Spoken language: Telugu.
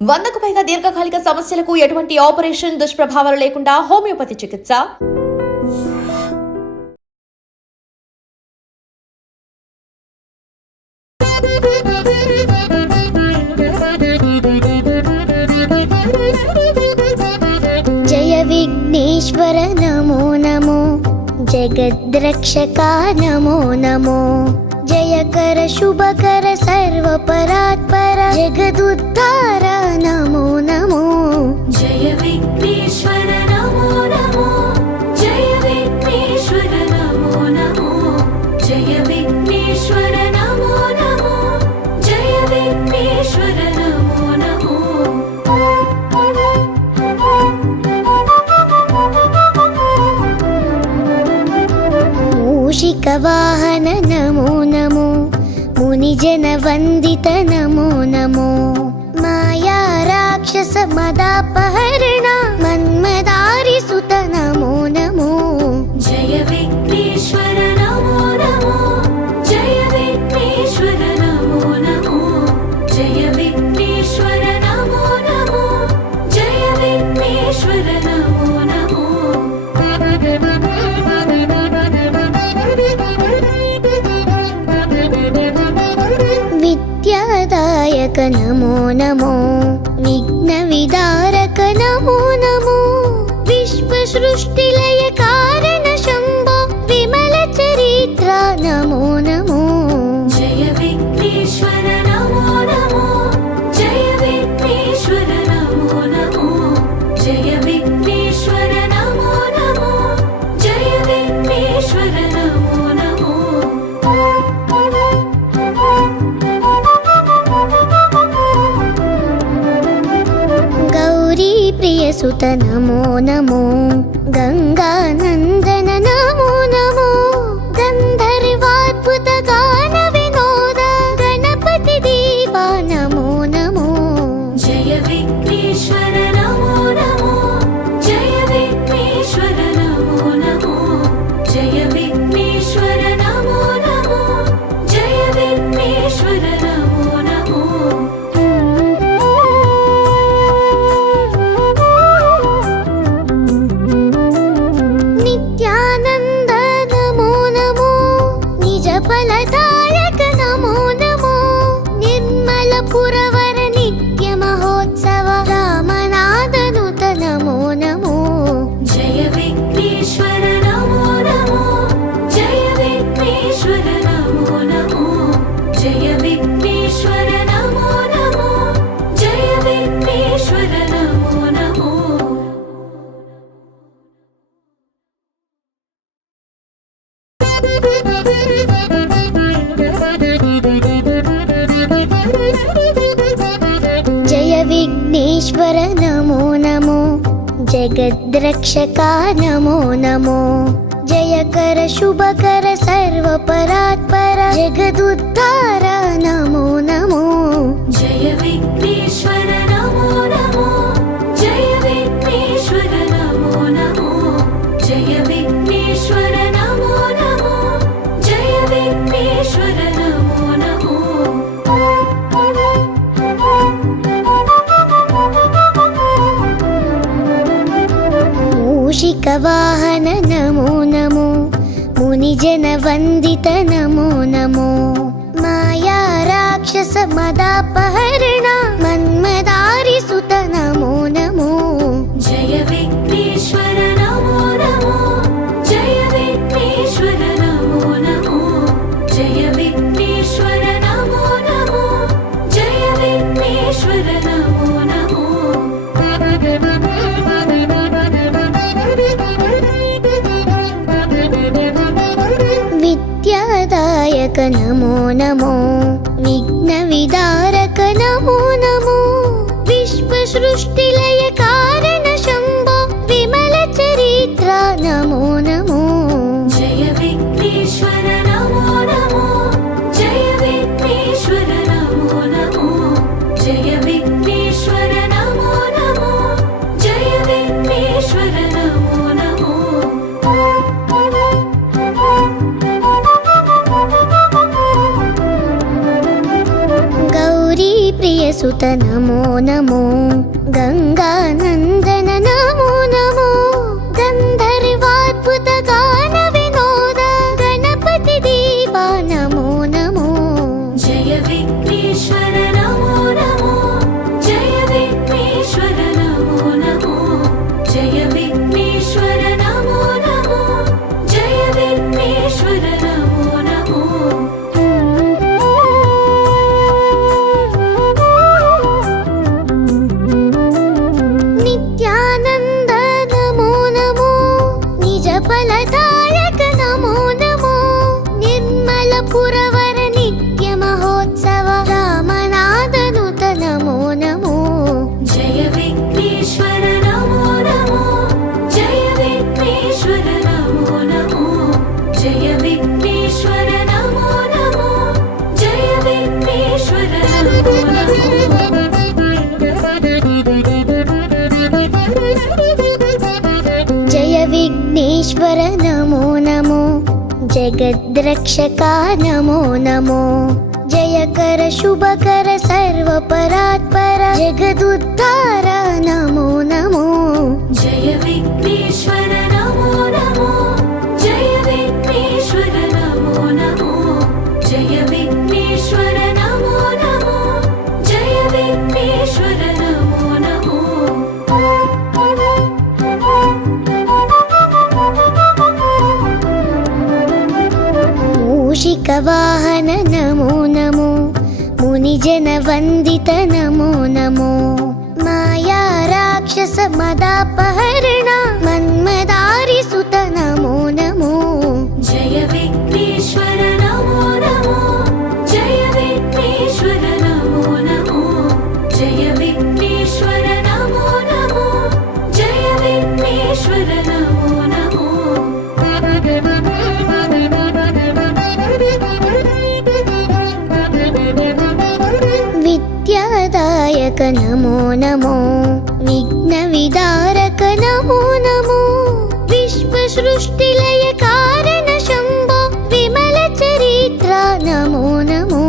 100కు పైగా దీర్ఘకాలిక సమస్యలకు ఎటువంటి ఆపరేషన్ దుష్ప్రభావాలు లేకుండా హోమియోపతి చికిత్స. జయ విఘ్నేశ్వర నమో నమో, జగద్రక్షక నమో నమో, జయకర శుభకర సర్వపరాత్పర జగదుద్ధార నమో నమో. జయ విఘ్నేశ్వర నమో నమో, జయ విఘ్నేశ్వర నమో నమో, జయ విఘ్నేశ్వర నమో నమో, జయ విఘ్నేశ్వర నమో నమో. మూషిక వాహన నమో నమో, మునిజన వందిత నమో నమో, మాయా రాక్షస మదాపహరణ మన్మదారి సుత నమో నమో. జయ విఘ్నేశ్వర నమో నమో, జయ విఘ్నేశ్వర నమో నమో, జయ విఘ్నేశ్వర నమో నమో, జయ విఘ్నేశ్వర నమో నమో. విద్యాదాయక నమో నమో, విఘ్న విదారక నమో నమో, విశ్వ సృష్టిలయ కారణ శంభో విమల చరిత్ర నమో నమో. జయ విఘ్నేశ్వర నమో నమో, జయ విఘ్నేశ్వర నమో నమో, జయ విఘ్నేశ్వర నమో నమో, జయ విఘ్నేశ్వర నమో నమో. గౌరీ ప్రియ సుత నమో నమో, గంగానందన నమో నమో, గంధర్వాద్భుత గాన వినోద గణపతి దీపా నమో నమో. జయ విఘ్నేశ్వర నమో నమో, జయ విఘ్నేశ్వర నమో నమో, జయ విఘ్నేశ్వర నమో నమో, జయ విఘ్నేశ్వర నమో నమో. నిత్యానంద నమో నమో, నిజ ఫలదాయక నమో నమో, నిర్మల పురవర నిత్య మహోత్సవ రామనాథనుత నమో నమో. జయ విఘ్నేశ్వర నమో నమో, జయ విఘ్నేశ్వర నమో నమో, జయ విఘ్నేశ్వర నమో నమో, జయ విఘ్నేశ్వర నమో నమో. జయ విఘ్నేశ్వర నమో నమో, జగద్రక్షక నమో నమో, జయకర శుభకర సర్వపరాత్పర జగదుద్ధార నమో నమో. జయ విఘ్నేశ్వర నమో నమో, జయ విఘ్నేశ్వర నమో నమో, జయ విఘ్నేశ్వర నమో నమో, జయ విఘ్నేశ్వర నమో నమో. మూషిక వాహన నమో నమో, మునిజన వందిత నమో నమో, మాయా రాక్షస మదాపహరణ మన్మదారి సుత నమో నమో. జయ విఘ్నేశ్వర నమో నమో, జయ విఘ్నేశ్వర నమో నమో, జయ విఘ్నేశ్వర నమో నమో, జయ విఘ్నేశ్వర నమో నమో. విద్యాదాయక నమో నమో, విఘ్న విదారక నమో నమో, విశ్వ సృష్టిలయ కారణ శంభో విమల చరిత్ర నమో నమో. జయ విఘ్నేశ్వర నమో నమో, జయ విఘ్నేశ్వర నమో నమో, జయ విఘ్నేశ్వర నమో నమో, జయ విఘ్నేశ్వర నమో నమో. గౌరీ ప్రియ సుత सुत नमो नमो गंगानंदन नमो नमो गंधर्वाद्भुत गान विनोद गणपति दीपा नमो नमो जय विघ्नेश्वर नमो नमो जय विघ्नेश्वर नमो नमो जय विघ्नेश्वर नमो नमो जय विघ्नेश्वर नमो नमो नित्यानंद नमो नमो निज फलदायक नमो नमो निर्मल पुरवर नित्य महोत्सव रामनादनुत नमो नमो जय विघ्नेश्वर नमो नमो जय विघ्नेश्वर नमो नमो जय विघ्नेश्वर नमो नमो जय विघ्नेश्वर नमो नमो जय विघ्नेश्वर नमो नमो जगद्रक्षका नमो नमो जय कर शुभकर सर्वपरात्पर जगदुद्धार नमो नमो जय विघ्नेश्वर नमो नमो जय विघ्नेश्वर नमो नमो जय विघ्नेश्वर नमो नमो जय विघ्नेश्वर नमो नमो मूषिकवाहन नमो नमो मुनिजन वन्दित नमो नमो माया राक्षस मदापहरण मन्मदारि सुत नमो नमो जय विघ्नेश्वर नमो नमो जय विघ्नेश्वर नमो नमो जय विघ्नेश्वर नमो नमो जय विघ्नेश्वर नमो नमो विद्यादायक नमो नमो विघ्नविदारक नमो नमो विश्वसृष्टिलय कारण शम्भो विमल चरित्र नमो नमो